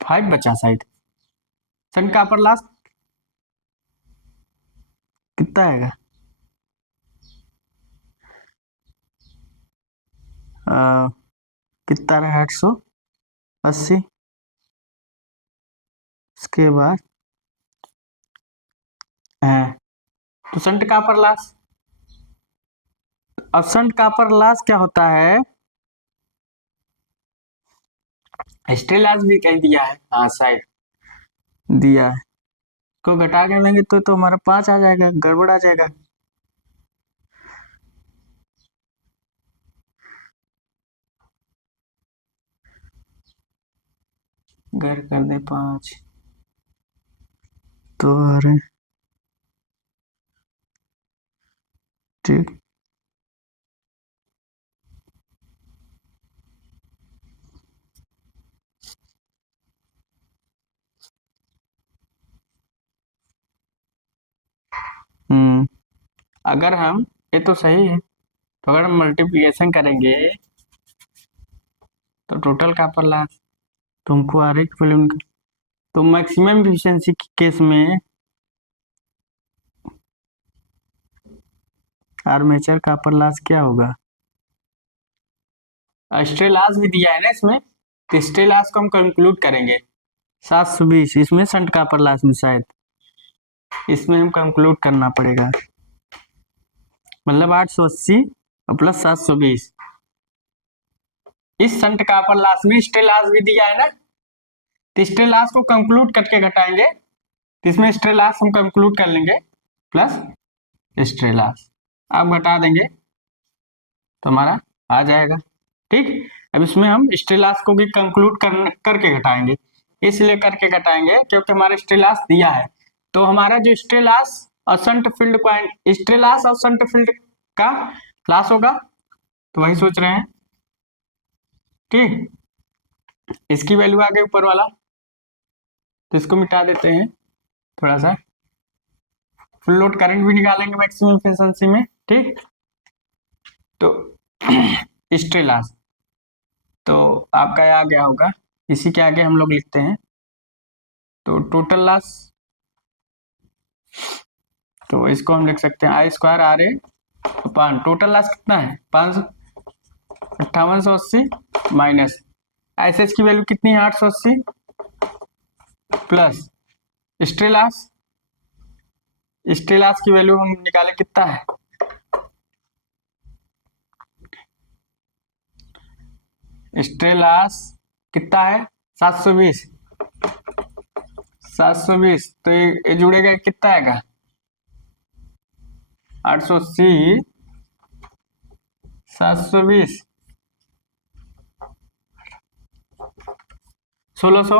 5 बचा शायद। सन कॉपर लॉस कितना आएगा? कितना रहा? 880, इसके बाद है तो संट कॉपर लॉस। अब संट कॉपर लॉस क्या होता है? स्टील लॉस भी कहीं दिया है, हाँ शायद दिया है। को घटा के लेंगे तो हमारा 5 आ जाएगा, गड़बड़ आ जाएगा। घर कर दे 5 तो अरे ठीक। अगर हम, ये तो सही है, तो अगर हम मल्टीप्लिकेशन करेंगे तो टोटल कॉपर लॉस तुमको आ रही वैल्यू, तो मैक्सिमम एफिशिएंसी के केस में आर्मेचर कॉपर लॉस क्या होगा? स्ट्रे लॉस भी दिया है ना इसमें, तो स्ट्रे लॉस को हम कंक्लूड करेंगे 720, इसमें संट कॉपर लॉस में शायद इसमें हम कंक्लूड करना पड़ेगा, मतलब 880 प्लस 720। इस संट कॉपर लॉस में स्ट्रे लॉस भी दिया है ना, तो स्ट्रे लॉस को कंक्लूड करके घटाएंगे, तो इसमें स्ट्रे लॉस हम कंक्लूड कर लेंगे प्लस स्ट्रे लॉस, अब घटा देंगे तो हमारा आ जाएगा। ठीक, अब इसमें हम स्ट्रे लॉस को भी कंक्लूड करके घटाएंगे, इसलिए करके घटाएंगे क्योंकि हमारा स्ट्रे लॉस दिया है। तो हमारा जो स्ट्रे लॉस और shunt field point, stray loss और संट फील्ड का लॉस होगा, तो वही सोच रहे हैं। ठीक, इसकी वैल्यू आ गई ऊपर वाला, तो इसको मिटा देते हैं थोड़ा सा, फुल लोड करंट भी निकालेंगे मैक्सिमम एफिशिएंसी में। ठीक, तो स्ट्रे लॉस तो आपका आ गया होगा, इसी के आगे हम लोग लिखते हैं तो टोटल लॉस, तो इसको हम लिख सकते हैं I square R A upon total loss कितना है 5880 माइनस एस एच की वैल्यू कितनी है 880 plus stray loss, stray loss की वैल्यू हम निकाले कितना है, स्ट्रे लॉस कितना है 720, 720 तो ये जुड़ेगा कितना आएगा 880 720 1600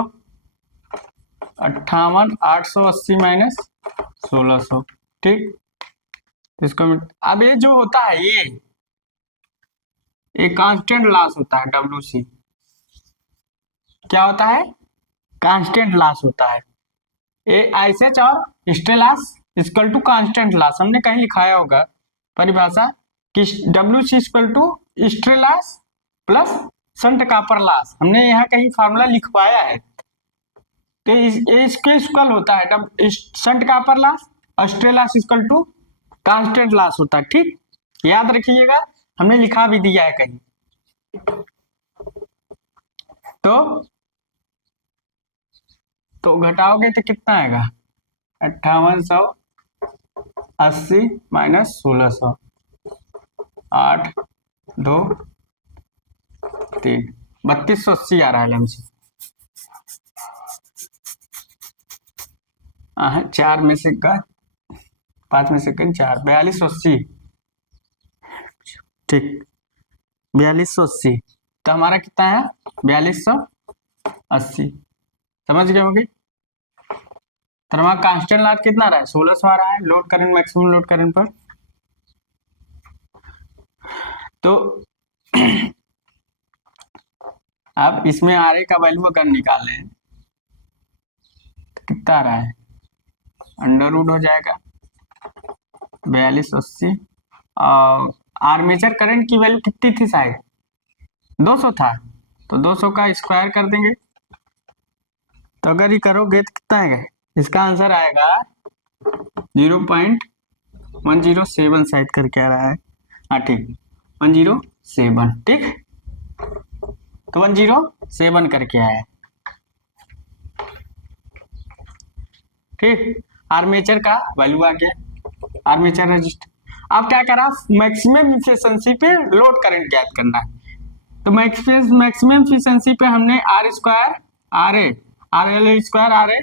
58 880 माइनस 1600। ठीक, इसको अब ये जो होता है ये कांस्टेंट लॉस होता है, डब्ल्यूसी क्या होता है, कांस्टेंट लॉस होता है। ए एसएच और stray loss equal to constant loss, हमने कहीं लिखाया होगा परिभाषा कि WC equal to stray loss plus shunt copper loss, हमने यहाँ कहीं फार्मूला लिखवाया है, तो इसके इक्वल होता है संट कॉपर लॉस और stray loss equal to constant loss होता है। ठीक, याद रखिएगा, हमने लिखा भी दिया है कहीं। तो घटाओगे तो कितना आएगा 5880 माइनस 1600, 8 2 3 3280 आ रहा है लमसम। 4 में से 5 में से 4 4280। ठीक, 4280 तो हमारा कितना है 4280। समझ गए होंगे। तो हमारा कांस्टेंट लाट कितना रहा है 1600 आ रहा है load current maximum load current पर। तो अब इसमें RA का वैल्यू अगर निकालें तो कितना आ रहा है अंडर रूट हो जाएगा 4280। और आर्मेचर करंट की वैल्यू कितनी थी शायद 200 था, तो 200 का स्क्वायर कर देंगे। तो अगर ये करोगे तो कितना आएगा, इसका आंसर आएगा 0.107 शायद करके आ रहा है। हाँ ठीक 107, ठीक। तो 107 करके आया है, ठीक। आर्मेचर का वैल्यू आ गया, आर्मेचर रजिस्टर। अब क्या करा मैक्सिमम इफिशिएंसी पे लोड करंट ज्ञात करना है। तो मैक्सिमम इफिशिएंसी पे हमने R square R L square R A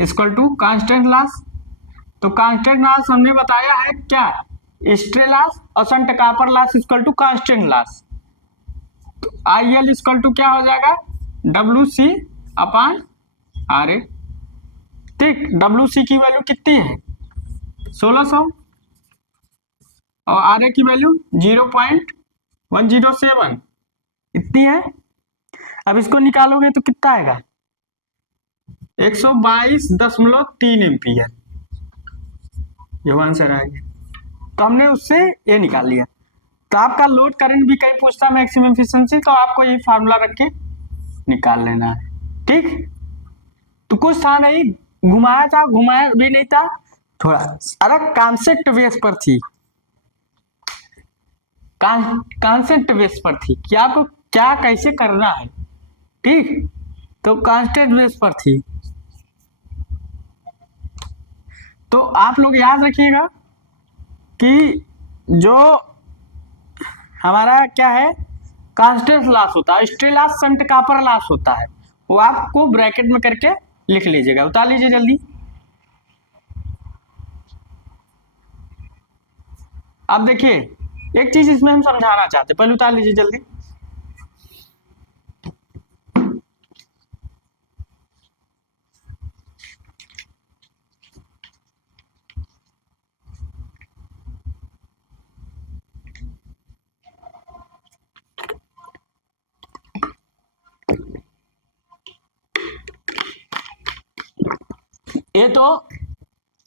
equal to constant loss. तो कांस्टेंट लॉस हमने बताया है क्या स्ट्रे लॉस और shunt copper loss equal to constant loss. तो आई एल इक्वल टू क्या हो जाएगा WC अपान आर ए, ठीक। WC की वैल्यू कितनी है 1600 और आर ए की वैल्यू 0.107 इतनी है। अब इसको निकालोगे तो कितना आएगा 122.3 एम्पियर, ये आंसर आ गया। तो हमने उससे ये निकाल लिया। तो आपका लोड करंट भी कहीं पूछता मैक्सिमम एफिशिएंसी, तो आपको ये फार्मूला रख के निकाल लेना है, ठीक। तो कुछ था नहीं, घुमाया था, घुमाया भी नहीं था, थोड़ा अरे कॉन्सेप्ट बेस पर थी, कॉन्सेप्ट बेस पर थी कि आपको क्या कैसे करना है, ठीक। तो कॉन्सेप्ट बेस पर थी। तो आप लोग याद रखिएगा कि जो हमारा क्या है कांस्टेंट लॉस होता है, stray loss shunt copper loss होता है, वो आपको ब्रैकेट में करके लिख लीजिएगा। उतार लीजिए जल्दी। अब देखिए एक चीज इसमें हम समझाना चाहते हैं, पहले उतार लीजिए जल्दी। ये तो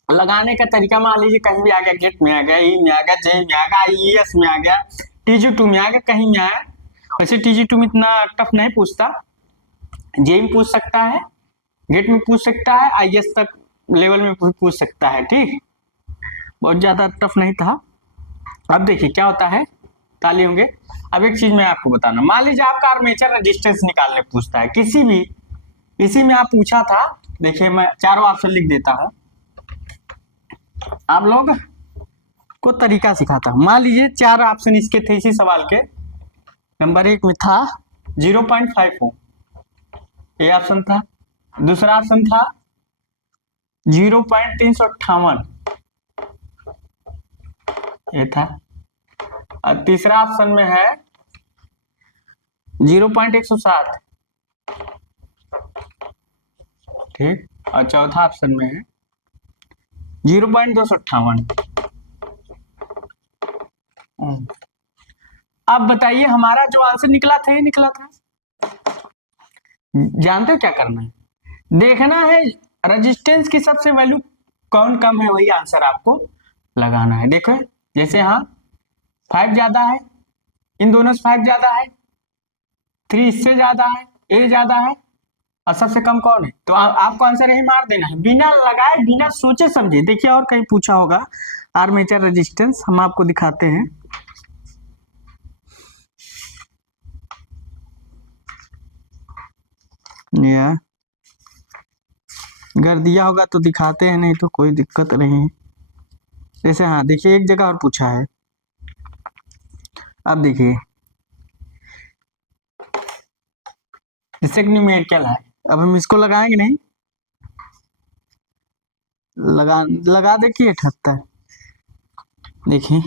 लगाने का तरीका मान लीजिए कहीं भी आ गया, गेट में आ गया, ई में आ गया, जे में आ गया, IES में आ गया, TG2 में आ गया, कहीं में आया। वैसे TG2 में इतना टफ नहीं पूछता, जे में पूछ सकता है, गेट में पूछ सकता है, IES तक लेवल में पूछ सकता है, ठीक। बहुत ज्यादा टफ नहीं था। अब देखिए क्या होता है, ताली होंगे। अब एक चीज मैं आपको बताना, मान लीजिए आपका आर्मेचर रेजिस्टेंस निकालने पूछता है किसी भी, इसी में आप पूछा था। देखिए मैं चारों ऑप्शन लिख देता हूं, आप लोग को तरीका सिखाता हूं। मान लीजिए चार ऑप्शन इसके थे इसी सवाल के। नंबर 1 में था 0.54, ये ऑप्शन था। दूसरा ऑप्शन था 0.358, ये था। और तीसरा ऑप्शन में है 0.107, ठीक। और चौथा ऑप्शन में है 0.258। अब बताइए हमारा जो आंसर निकला था ये निकला था। जानते हो क्या करना है, देखना है रेजिस्टेंस की सबसे वैल्यू कौन कम है, वही आंसर आपको लगाना है। देखो जैसे हाँ 5 ज्यादा है, इन दोनों से 5 ज्यादा है, 3 इससे ज्यादा है, A ज्यादा है, और सबसे कम कौन है, तो आपको आंसर यही मार देना है बिना लगाए बिना सोचे समझे। देखिए और कहीं पूछा होगा आर्मेचर रेजिस्टेंस, हम आपको दिखाते हैं। या अगर दिया होगा तो दिखाते हैं, नहीं तो कोई दिक्कत नहीं है। जैसे हाँ देखिए एक जगह और पूछा है। अब देखिए इससे न्यूमेरिकल है, अब हम इसको लगाएंगे नहीं, लगा देखिए 78, देखिए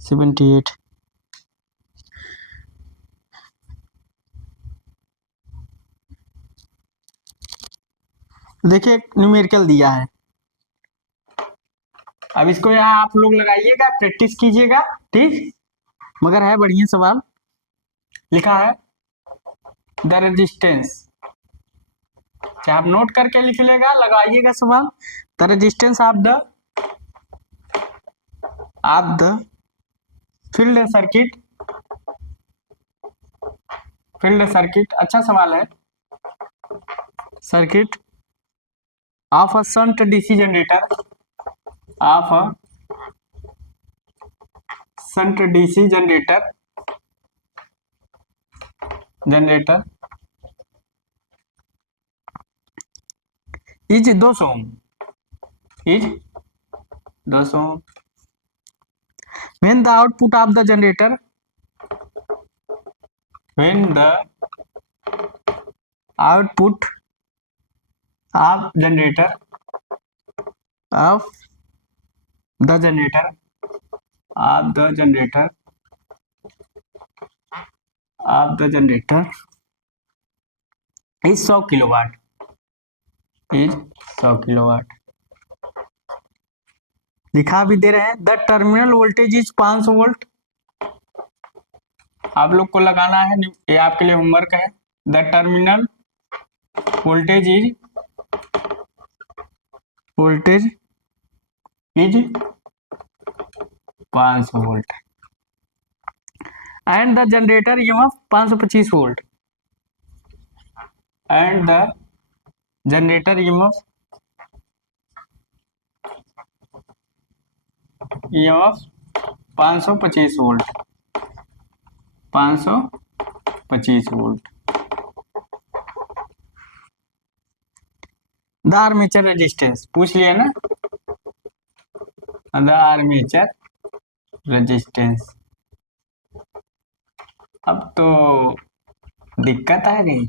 78, देखिए न्यूमेरिकल दिया है, अब इसको यहाँ आप लोग लगाइएगा, प्रैक्टिस कीजिएगा, ठीक। मगर है बढ़िया सवाल, लिखा है द रेजिस्टेंस, चाहे आप नोट करके लिख लेगा, लगाइएगा सवाल। The resistance of the field circuit, अच्छा सवाल है। Circuit of a shunt DC generator, of a shunt DC generator is 200 ohm, is 200 ohm. When the output of the generator, when the output of generator of the generator is 100 kilowatt, is 100 kilowatt, दिखा भी दे रहे हैं। The terminal voltage is 500 volt, आप लोग को लगाना है, ये आपके लिए होमवर्क है। The terminal voltage is 500 volt and the generator EMF 525 volt, and the generator EMF 525 volt, 525 volt. The armature resistance पूछ लिया ना, द आर्मेचर रेजिस्टेंस। अब तो दिक्कत आ गई,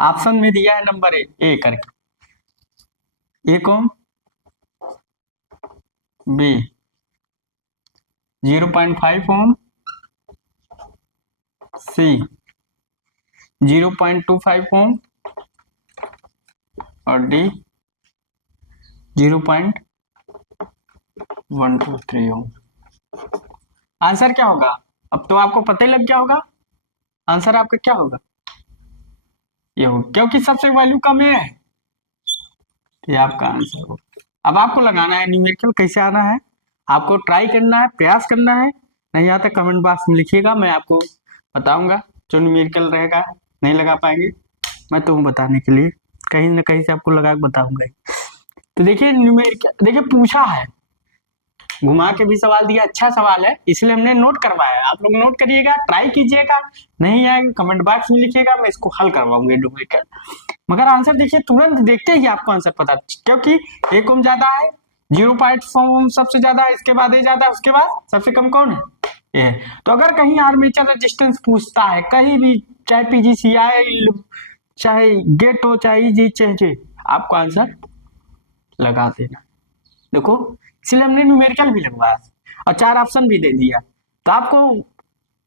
ऑप्शन में दिया है नंबर ए करके, 1 ओम, बी 0.5 ओम, सी 0.25 ओम और डी 0.123 ओम। आंसर क्या होगा? अब तो आपको पता ही लग गया होगा, आंसर आपका क्या होगा, ये होगा, क्योंकि सबसे वैल्यू कम है, ये आपका आंसर होगा। अब आपको लगाना है न्यूमेरिकल, कैसे आना है आपको ट्राई करना है, प्रयास करना है। नहीं आता कमेंट बॉक्स में लिखिएगा, मैं आपको बताऊंगा। जो न्यूमेरिकल रहेगा नहीं लगा पाएंगे, मैं तो हूँ बताने के लिए, कहीं ना कहीं से आपको लगा के बताऊंगा। तो देखिए न्यूमेरिकल, देखिए पूछा है, घुमा के भी सवाल दिया, अच्छा सवाल है, इसलिए हमने नोट करवाया। आप लोग नोट करिएगा, ट्राई कीजिएगा, नहीं आएगा कमेंट बॉक्स में लिखिएगा, मैं इसको हल करवाऊंगा न्यूमेरिकल। मगर आंसर देखिए तुरंत देखते ही आपको आंसर पता, क्योंकि 1 ओम ज्यादा है, 0.4 ओम सबसे ज्यादा है, इसके बाद ये ज्यादा है, उसके बाद सबसे कम कौन है, ये। तो अगर कहीं आर्मेचर रेजिस्टेंस पूछता है कहीं भी, चाहे पीजीसीआई, चाहे गेट हो, चाहे जी, चाहे, आपको आंसर लगा देना। देखो इसलिए हमने न्यूमेरिकल भी लगवाया और 4 ऑप्शन भी दे दिया, तो आपको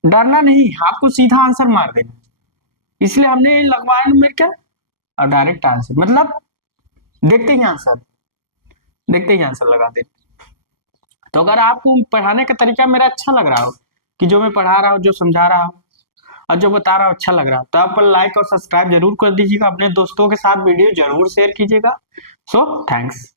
डरना नहीं, आपको सीधा आंसर मार देना, इसलिए हमने लगवाया न्यूमेरिकल और डायरेक्ट आंसर, मतलब देखते ही आंसर लगा दे। तो अगर आपको पढ़ाने का तरीका मेरा अच्छा लग रहा हो, कि जो मैं पढ़ा रहा हूँ, जो समझा रहा हूँ और जो बता रहा हूँ अच्छा लग रहा हो, तो आप लाइक और सब्सक्राइब जरूर कर दीजिएगा, अपने दोस्तों के साथ वीडियो जरूर शेयर कीजिएगा। So thanks.